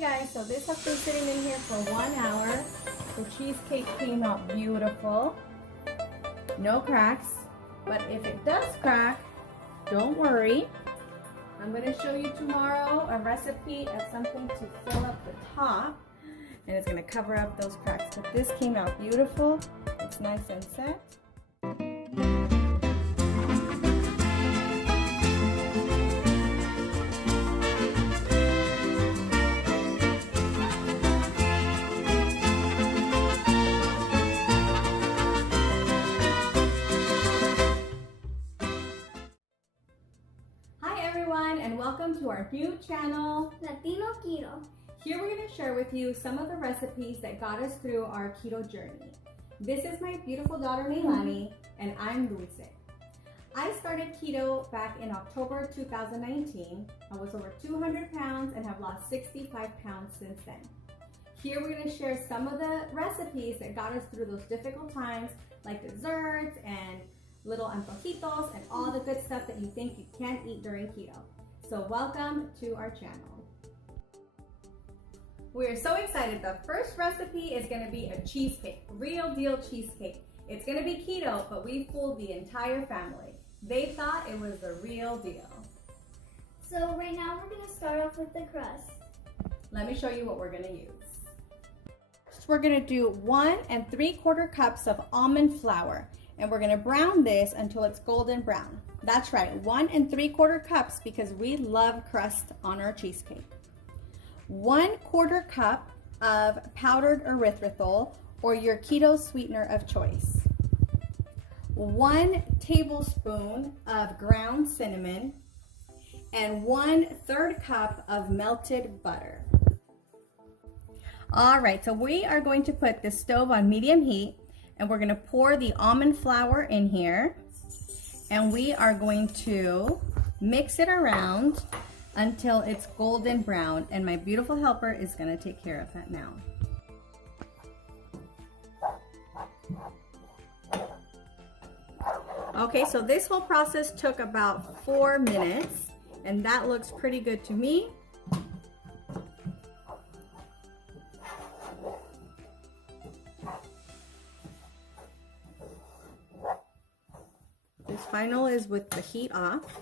Hey guys, so this has been sitting in here for 1 hour. The cheesecake came out beautiful. No cracks, but if it does crack, don't worry. I'm going to show you tomorrow a recipe of something to fill up the top, and it's going to cover up those cracks. But this came out beautiful. It's nice and set. And welcome to our new channel, Latino Keto. Here we're going to share with you some of the recipes that got us through our keto journey. This is my beautiful daughter Neilani, and I'm Dulce. I started keto back in October 2019. I was over 200 pounds and have lost 65 pounds since then. Here we're going to share some of the recipes that got us through those difficult times, like desserts and little antojitos and all the good stuff that you think you can't eat during keto. So welcome to our channel. We are so excited. The first recipe is going to be a cheesecake, real deal cheesecake. It's going to be keto, but we fooled the entire family. They thought it was the real deal. So right now we're going to start off with the crust. Let me show you what we're going to use. First, we're going to do 1 3/4 cups of almond flour. And we're going to brown this until it's golden brown. That's right, 1 3/4 cups because we love crust on our cheesecake. 1/4 cup of powdered erythritol or your keto sweetener of choice. 1 tablespoon of ground cinnamon and 1/3 cup of melted butter. All right, so we are going to put the stove on medium heat. And we're going to pour the almond flour in here, and we are going to mix it around until it's golden brown, and my beautiful helper is going to take care of that now. Okay, so this whole process took about 4 minutes, and that looks pretty good to me. This final is with the heat off.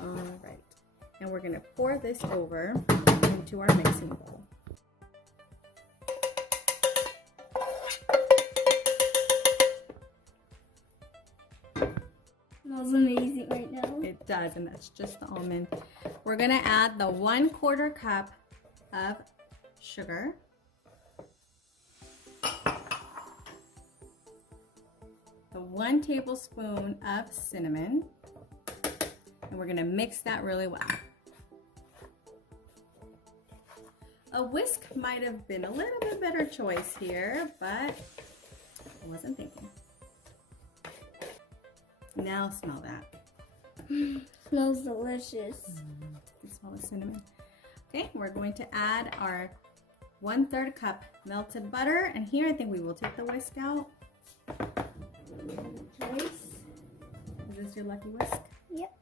All right, and we're gonna pour this over into our mixing bowl. Smells amazing right now. It does, and that's just the almond. We're gonna add the 1/4 cup of sugar. The 1 tablespoon of cinnamon, and we're gonna mix that really well. A whisk might have been a little bit better choice here, but I wasn't thinking. Now smell that. Smells delicious. You can smell the cinnamon. Okay, we're going to add our 1/3 cup melted butter, and here I think we will take the whisk out. Choice. Is this your lucky whisk? Yep.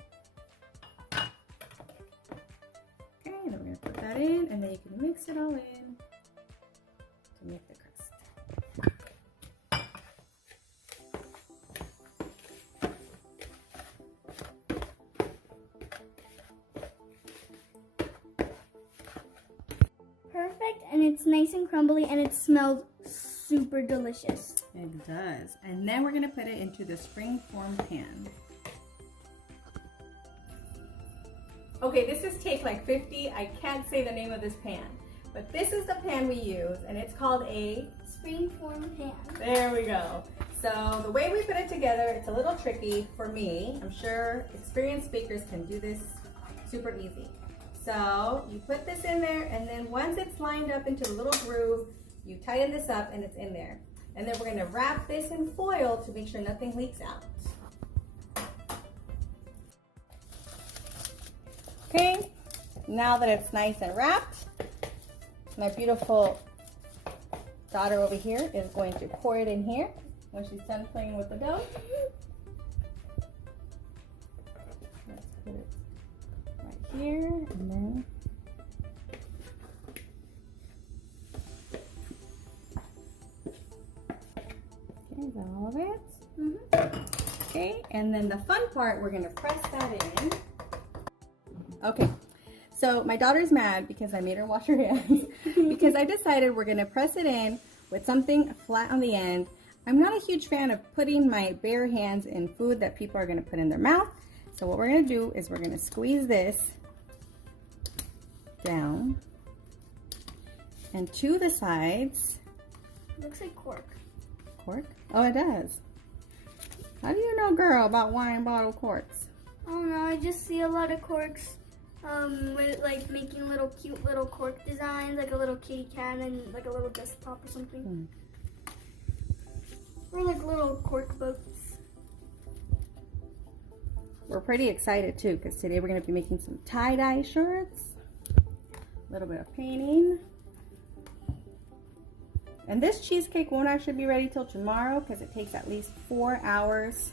Okay, then we're going to put that in, and then you can mix it all in to make the crust. Perfect, and it's nice and crumbly, and it smells super delicious. It does. And then we're going to put it into the spring-form pan. Okay, this is take like 50. I can't say the name of this pan, but this is the pan we use, and it's called a spring-form pan. There we go. So the way we put it together, it's a little tricky for me. I'm sure experienced bakers can do this super easy. So you put this in there, and then once it's lined up into a little groove, you tighten this up and it's in there. And then we're going to wrap this in foil to make sure nothing leaks out. Okay, now that it's nice and wrapped, my beautiful daughter over here is going to pour it in here when she's done playing with the dough. Let's put it here, and then okay, is that all of it? Mm-hmm. Okay, and then the fun part, we're gonna press that in. Okay, so my daughter's mad because I made her wash her hands because I decided we're gonna press it in with something flat on the end. I'm not a huge fan of putting my bare hands in food that people are gonna put in their mouth. So what we're gonna do is we're gonna squeeze this down and to the sides. Looks like cork. Cork? Oh, it does. How do you know, girl, about wine bottle corks? I don't know, I just see a lot of corks with like making little cute little cork designs, like a little kitty cat and like a little desktop or something. Or like little cork boats. We're pretty excited too because today we're going to be making some tie-dye shirts, a little bit of painting. And this cheesecake won't actually be ready till tomorrow because it takes at least 4 hours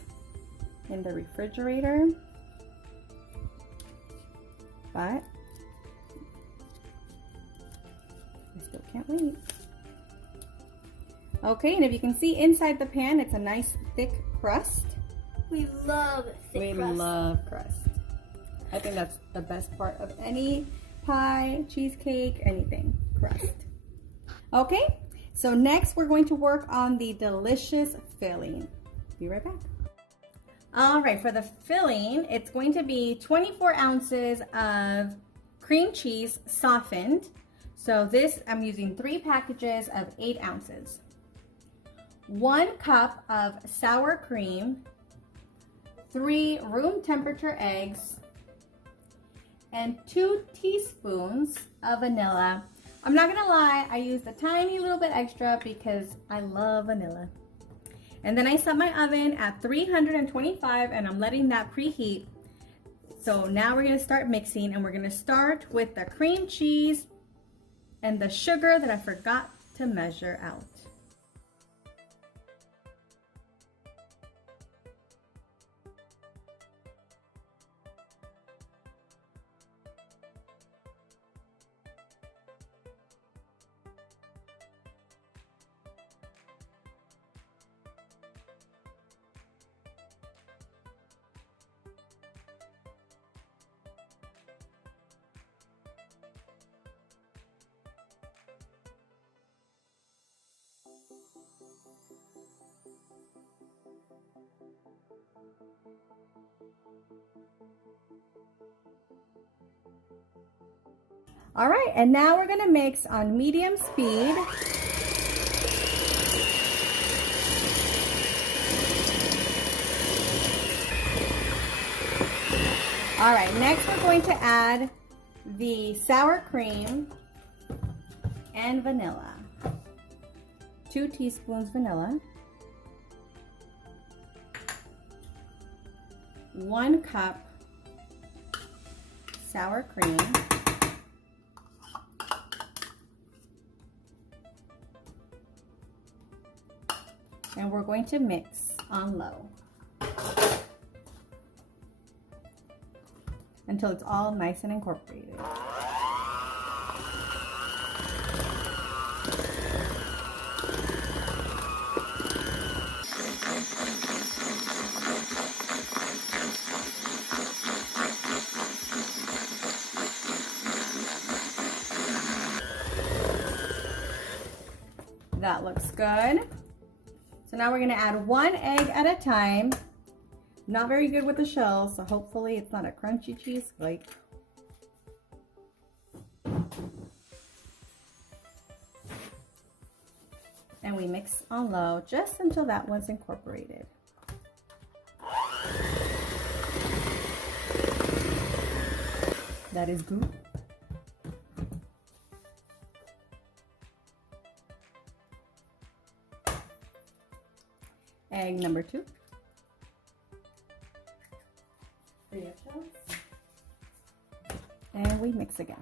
in the refrigerator. But I still can't wait. Okay, and if you can see inside the pan, it's a nice thick crust. We love thick crust. We love crust. I think that's the best part of any pie, cheesecake, anything, crust. Okay, so next we're going to work on the delicious filling. Be right back. All right, for the filling, it's going to be 24 ounces of cream cheese softened. So this, I'm using 3 packages of 8 ounces. 1 cup of sour cream, 3 room temperature eggs, and 2 teaspoons of vanilla. I'm not gonna lie, I used a tiny little bit extra because I love vanilla. And then I set my oven at 325 and I'm letting that preheat. So now we're gonna start mixing, and we're gonna start with the cream cheese and the sugar that I forgot to measure out. All right, and now we're gonna mix on medium speed. All right, next we're going to add the sour cream and vanilla. 2 teaspoons vanilla. 1 cup sour cream. And we're going to mix on low until it's all nice and incorporated. That looks good. So now we're gonna add 1 egg at a time. Not very good with the shells, so hopefully it's not a crunchy cheesecake. And we mix on low just until that one's incorporated. That is good. Egg number 2. 3 eggshells. And we mix again.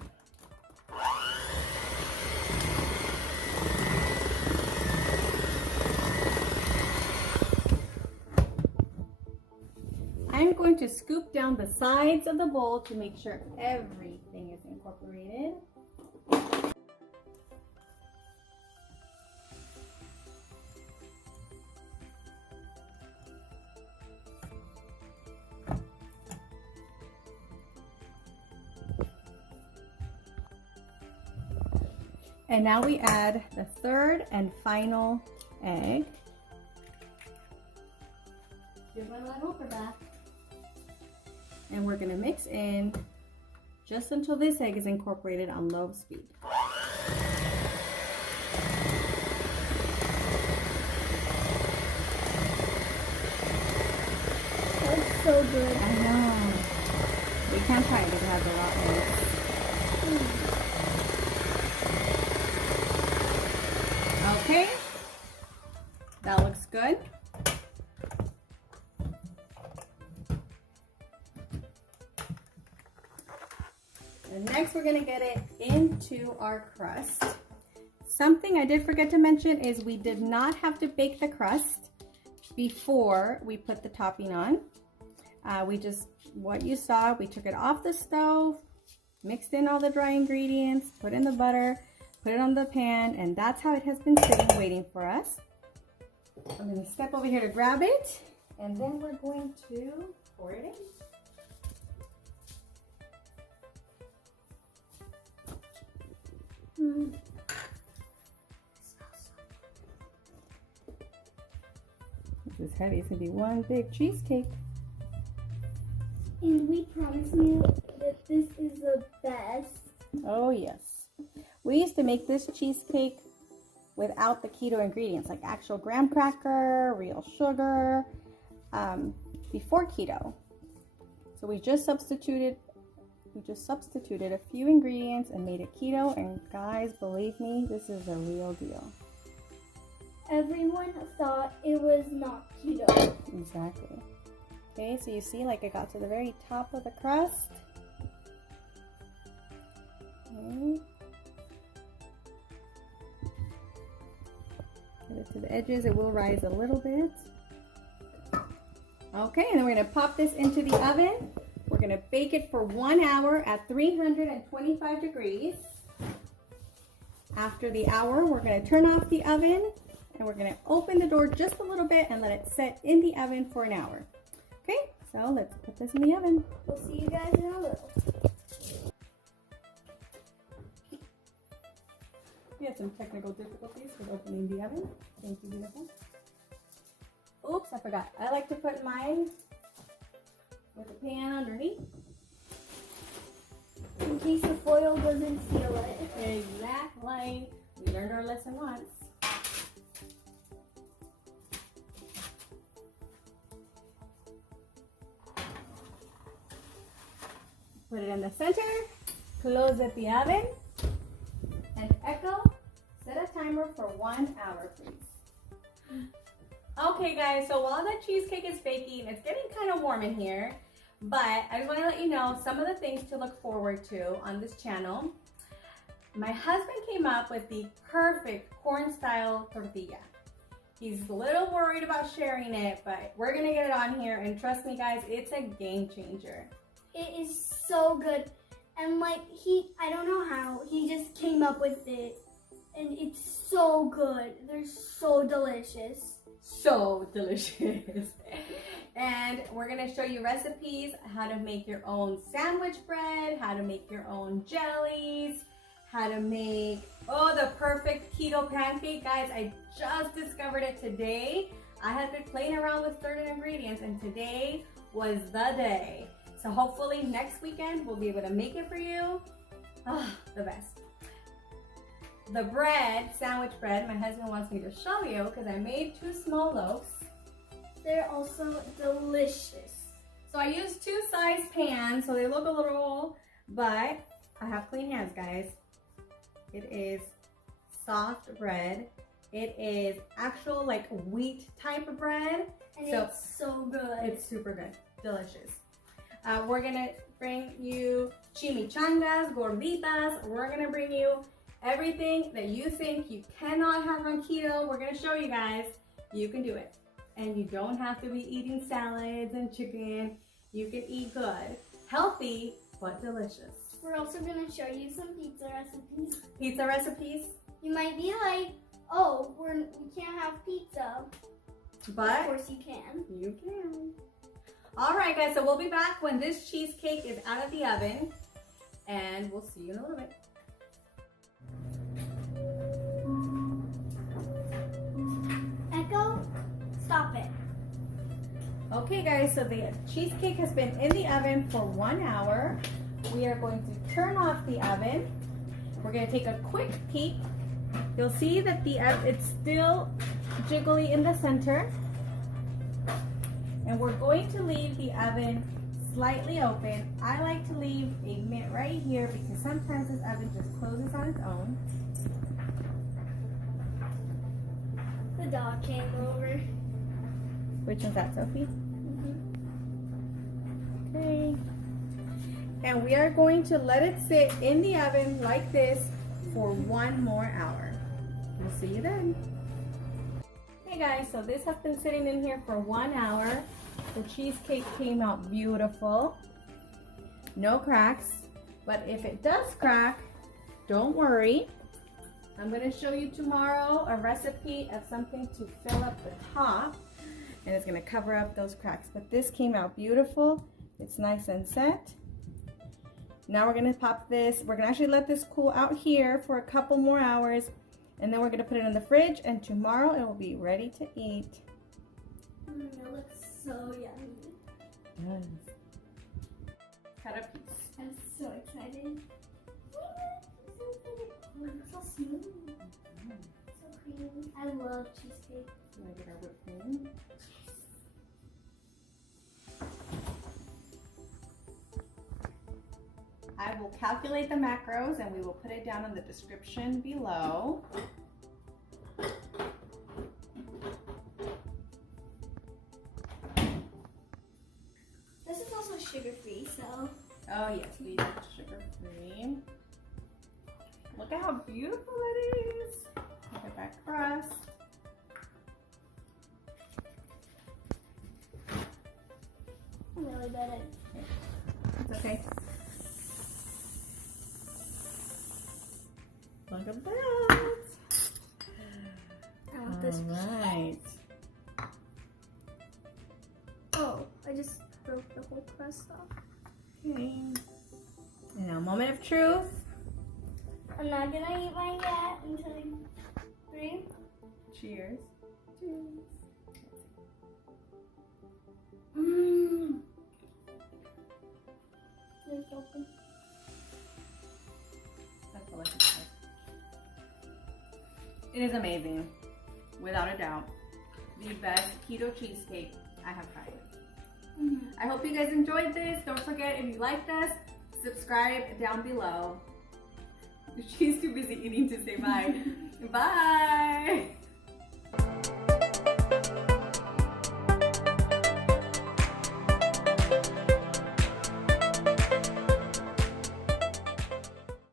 I'm going to scoop down the sides of the bowl to make sure everything is incorporated. And now we add the third and final egg. And we're gonna mix in just until this egg is incorporated on low speed. That's so good. I know. We can't try it because it has a lot of eggs. Okay, that looks good. And next we're gonna get it into our crust. Something I did forget to mention is we did not have to bake the crust before we put the topping on. What you saw, we took it off the stove, mixed in all the dry ingredients, put in the butter, put it on the pan, and that's how it has been sitting waiting for us. I'm going to step over here to grab it, and then we're going to pour it in. This is heavy. It's going to be one big cheesecake. And we promise you that this is the best. Oh yes. We used to make this cheesecake without the keto ingredients, like actual graham cracker, real sugar, before keto. So we just substituted a few ingredients and made it keto, and guys, believe me, this is a real deal. Everyone thought it was not keto. Exactly. Okay, so you see, like, it got to the very top of the crust. Okay. Get it to the edges. It will rise a little bit. Okay, and then we're going to pop this into the oven. We're going to bake it for 1 hour at 325 degrees. After the hour, we're going to turn off the oven, and we're going to open the door just a little bit and let it set in the oven for an hour. Okay, so let's put this in the oven. We'll see you guys in a little. We had some technical difficulties with opening the oven. Thank you, beautiful. Oops, I forgot. I like to put mine with the pan underneath. In case the foil doesn't seal it. Exactly. We learned our lesson once. Put it in the center, close at the oven, and Echo, set a timer for 1 hour, please. Okay guys, so while the cheesecake is baking, it's getting kind of warm in here, but I just want to let you know some of the things to look forward to on this channel. My husband came up with the perfect corn-style tortilla. He's a little worried about sharing it, but we're gonna get it on here, and trust me guys, it's a game changer. It is so good. And like I don't know how, he just came up with it. And it's so good. They're so delicious. So delicious. And we're gonna show you recipes, how to make your own sandwich bread, how to make your own jellies, how to make, the perfect keto pancake. Guys, I just discovered it today. I had been playing around with certain ingredients, and today was the day. So hopefully next weekend we'll be able to make it for you. The best. The bread, sandwich bread, my husband wants me to show you because I made 2 small loaves. They're also delicious. So I used 2 size pans, so they look a little, but I have clean hands, guys. It is soft bread. It is actual like wheat type of bread. And it's so good. It's super good, delicious. We're gonna bring you chimichangas, gorditas. We're gonna bring you everything that you think you cannot have on keto. We're gonna show you guys you can do it. And you don't have to be eating salads and chicken. You can eat good, healthy, but delicious. We're also gonna show you some pizza recipes. Pizza recipes, You might be like, oh, we can't have pizza. but Of course you can. you can. All right, guys, so we'll be back when this cheesecake is out of the oven, and we'll see you in a little bit. Echo, stop it. Okay, guys, so the cheesecake has been in the oven for 1 hour. We are going to turn off the oven. We're going to take a quick peek. You'll see that it's still jiggly in the center. And we're going to leave the oven slightly open. I like to leave a mitt right here because sometimes this oven just closes on its own. The dog came over. Which one's that, Sophie? Okay. And we are going to let it sit in the oven like this for 1 more hour. We'll see you then. Hey guys, so this has been sitting in here for 1 hour. The cheesecake came out beautiful. No cracks, but if it does crack, don't worry. I'm going to show you tomorrow a recipe of something to fill up the top, and it's going to cover up those cracks. But this came out beautiful. It's nice and set. Now we're going to pop this. We're going to actually let this cool out here for a couple more hours, and then we're going to put it in the fridge, and tomorrow it will be ready to eat. It looks so yummy. Yes. Cut a piece. I'm so excited. Oh, it's so smooth. So creamy. I love cheesecake. You want to get our whipped cream? I will calculate the macros and we will put it down in the description below. This is also sugar-free, so. Oh yes, we use sugar-free. Look at how beautiful it is. Look at that crust. I'm really bad at it. It's okay. Look at that. I want this. Right. Oh, I just broke the whole crust off. Okay. Now, moment of truth. I'm not gonna eat mine yet until 3. Cheers. Cheers. Mmm. It's open. That's delicious. It is amazing, without a doubt. The best keto cheesecake I have tried. I hope you guys enjoyed this. Don't forget, if you liked us, subscribe down below. She's too busy eating to say bye. Bye.